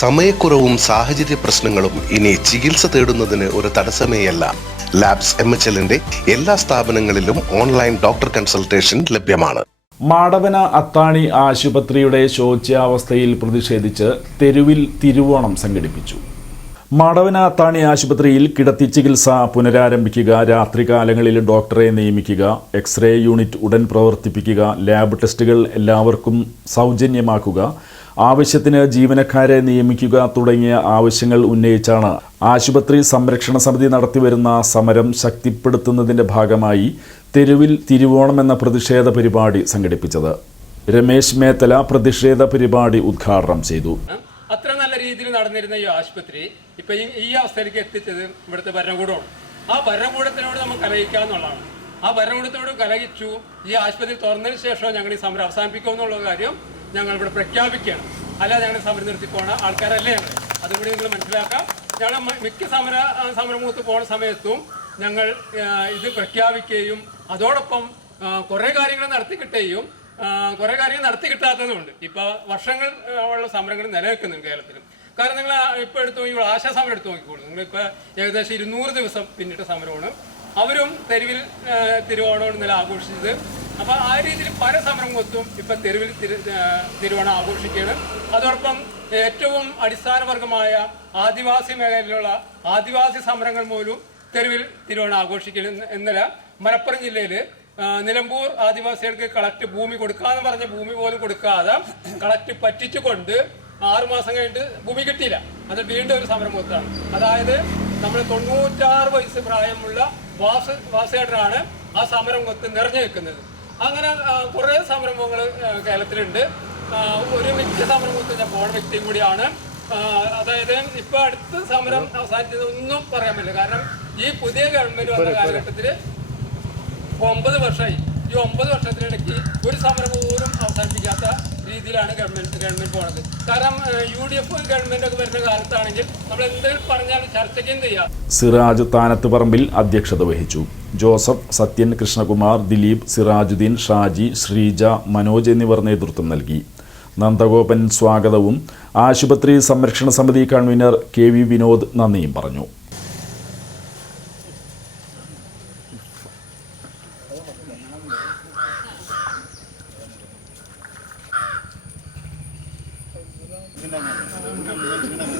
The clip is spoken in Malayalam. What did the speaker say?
സമയക്കുറവും സാഹചര്യ പ്രശ്നങ്ങളും ഇനി ചികിത്സ തേടുന്നതിന് ഒരു തടസ്സമേയല്ല. ലാബ്സ് എം എച്ച് എല്ലിന്റെ എല്ലാ സ്ഥാപനങ്ങളിലും ഓൺലൈൻ ഡോക്ടർ കൺസൾട്ടേഷൻ ലഭ്യമാണ്. മാടവന അത്താണി ആശുപത്രിയുടെ ശോച്യാവസ്ഥയിൽ പ്രതിഷേധിച്ച് തെരുവിൽ തിരുവോണം സംഘടിപ്പിച്ചു. മാടവന അത്താണി ആശുപത്രിയിൽ കിടത്തി ചികിത്സ പുനരാരംഭിക്കുക രാത്രികാലങ്ങളിൽ ഡോക്ടറെ നിയമിക്കുക എക്സ്റേ യൂണിറ്റ് ഉടൻ പ്രവർത്തിപ്പിക്കുക ലാബ് ടെസ്റ്റുകൾ എല്ലാവർക്കും സൗജന്യമാക്കുക ആവശ്യത്തിന് ജീവനക്കാരെ നിയമിക്കുക തുടങ്ങിയ ആവശ്യങ്ങൾ ഉന്നയിച്ചാണ് ആശുപത്രി സംരക്ഷണ സമിതി നടത്തിവരുന്ന സമരം ശക്തിപ്പെടുത്തുന്നതിന്റെ ഭാഗമായി തെരുവിൽ തിരുവോണം എന്ന പ്രതിഷേധ പരിപാടി സംഘടിപ്പിച്ചത്. രമേശ് മേത്തല പ്രതിഷേധ പരിപാടി ഉദ്ഘാടനം ചെയ്തു. അത്ര നല്ല രീതിയിൽ നടന്നിരുന്ന ഈ ആശുപത്രി ഇപ്പൊ ഈ അവസ്ഥയിലേക്ക് എത്തിച്ചത് ഇവിടുത്തെ ഭരണകൂടമാണ്. ആ ഭരണകൂടത്തിനോട് നമുക്ക് കലഹിക്കുക എന്നുള്ളതാണ്. ആ ഭരണകൂടത്തോട് കലഹിച്ചു. ഈ ആശുപത്രി തുറന്നതിന് ശേഷം ഞങ്ങൾ ഈ സമരം അവസാനിപ്പിക്കുമെന്നുള്ള കാര്യം ഞങ്ങൾ ഇവിടെ പ്രഖ്യാപിക്കുകയാണ്. അല്ലാതെ ഞങ്ങൾ സമരം നിർത്തി പോണ ആൾക്കാരല്ലേ ഞങ്ങൾ അതും കൂടി നിങ്ങൾ മനസ്സിലാക്കാം. ഞങ്ങൾ മിക്ക സമര സമരമുഖത്ത് പോണ സമയത്തും ഞങ്ങൾ ഇത് പ്രഖ്യാപിക്കുകയും അതോടൊപ്പം കുറേ കാര്യങ്ങൾ നടത്തി കിട്ടുകയും കുറേ കാര്യങ്ങൾ നടത്തി കിട്ടാത്തതുമുണ്ട്. ഇപ്പൊ വർഷങ്ങൾ ഉള്ള സമരങ്ങൾ നിലനിൽക്കുന്നുണ്ട് കേരളത്തിലും. കാരണം നിങ്ങൾ ഇപ്പൊ എടുത്തു നോക്കിക്കോളൂ ആശാ സമരം എടുത്തു നോക്കിക്കോളൂ. നിങ്ങൾ ഇപ്പൊ ഏകദേശം ഇരുന്നൂറ് ദിവസം പിന്നിട്ട സമരമാണ്. അവരും തെരുവിൽ തിരുവോണം ഇന്നലെ ആഘോഷിച്ചത്. അപ്പൊ ആ രീതിയിൽ പല സമരങ്ങൾക്കും ഇപ്പൊ തെരുവിൽ തിരുവോണം ആഘോഷിക്കുകയാണ്. അതോടൊപ്പം ഏറ്റവും അടിസ്ഥാനവർഗമായ ആദിവാസി മേഖലയിലുള്ള ആദിവാസി സമരങ്ങൾ പോലും തെരുവിൽ തിരുവോണം ആഘോഷിക്കുകയാണ് ഇന്നലെ. മലപ്പുറം ജില്ലയിൽ നിലമ്പൂർ ആദിവാസികൾക്ക് കളക്ട് ഭൂമി കൊടുക്കാന്ന് പറഞ്ഞ ഭൂമി പോലും കൊടുക്കാതെ കളക്ട് പറ്റിച്ചുകൊണ്ട് ആറുമാസം കഴിഞ്ഞിട്ട് ഭൂമി കിട്ടിയില്ല. അത് വീണ്ടും ഒരു സമരം സമരമുഖത്താണ് അതായത് നമ്മൾ തൊണ്ണൂറ്റാറ് വയസ്സ് പ്രായമുള്ള വാസ വാസേട്ടനാണ് ആ സമരമുഖത്ത് നിറഞ്ഞു നിൽക്കുന്നത് അങ്ങനെ കുറേ സംരംഭങ്ങൾ കേരളത്തിലുണ്ട്. ഒരു മിക്ക സമരമുഖത്ത് ഞാൻ പോണ വ്യക്തിയും കൂടിയാണ്. അതായത് ഇപ്പൊ അടുത്ത സമരം അവസാനിച്ചത് ഒന്നും പറയാൻ പറ്റില്ല. കാരണം ഈ പുതിയ ഗവൺമെന്റ് വന്ന കാലഘട്ടത്തിൽ ഒമ്പത് വർഷമായി ഈ ഒമ്പത് വർഷത്തിനിടയ്ക്ക് രീതിയിലാണ് ഗവൺമെന്റ് ഗവൺമെന്റ് പോണത്. കാരണം യു ഡി എഫ് ഗവൺമെന്റ് ഒക്കെ വരുന്ന കാലത്താണെങ്കിൽ നമ്മൾ എന്തെങ്കിലും പറഞ്ഞാലും ചർച്ചയ്ക്ക് ചെയ്യാം സിറാജ് താനത്ത് പറമ്പിൽ അധ്യക്ഷത വഹിച്ചു. ജോസഫ് സത്യൻ കൃഷ്ണകുമാർ ദിലീപ് സിറാജുദ്ദീൻ ഷാജി ശ്രീജ മനോജ് എന്നിവർ നേതൃത്വം നൽകി. നന്ദഗോപൻ സ്വാഗതവും. ആശുപത്രി സംരക്ഷണ സമിതി കൺവീനർ കെ വി വിനോദ് നന്ദിയും പറഞ്ഞു. 听到没？听到没？